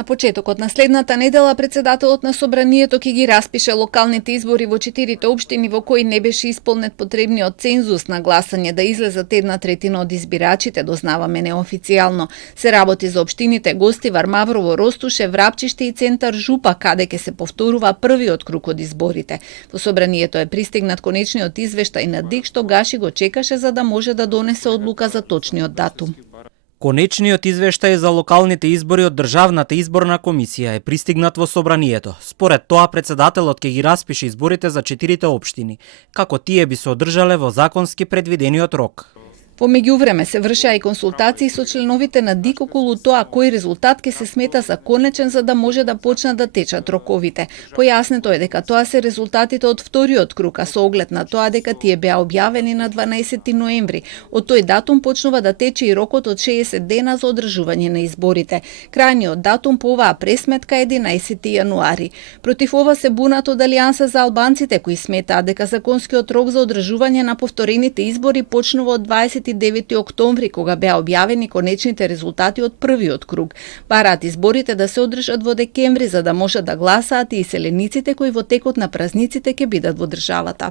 На почетокот на следната недела председателот на Собранието ќе ги распише локалните избори во 4 општини во кои не беше исполнет потребниот цензус на гласање да излезат 1/3 од избирачите, дознаваме неофицијално. Се работи за општините Гостивар, Маврово, Ростуше, Врапчиште и центар Жупа, каде ќе се повторува првиот круг од изборите. Во Собранието е пристигнат конечниот извештај на ДИК што Гаши го чекаше за да може да донесе одлука за точниот датум. Конечниот извештај за локалните избори од Државната изборна комисија е пристигнат во Собранието. Според тоа, председателот ќе ги распише изборите за 4 општини, како тие би се одржале во законски предвидениот рок. Во меѓувреме се вршеа и консултации со членовите на ДИК околу тоа кој резултат ќе се смета за конечен за да може да почнат да течат роковите. Појаснето е дека тоа се резултатите од вториот круг, а со оглед на тоа дека тие беа објавени на 12 ноември. Од тој датум почнува да тече и рокот од 60 дена за одржување на изборите. Крајниот датум по оваа пресметка е 11 јануари. Против ова се бунат од Алијанса за албанците кои сметаат дека законскиот рок за одржување на повторените избори почнува од 29 октомври, кога беа објавени конечните резултати од првиот круг. Бараат изборите да се одржат во декември за да можат да гласаат и иселениците кои во текот на празниците ќе бидат во државата.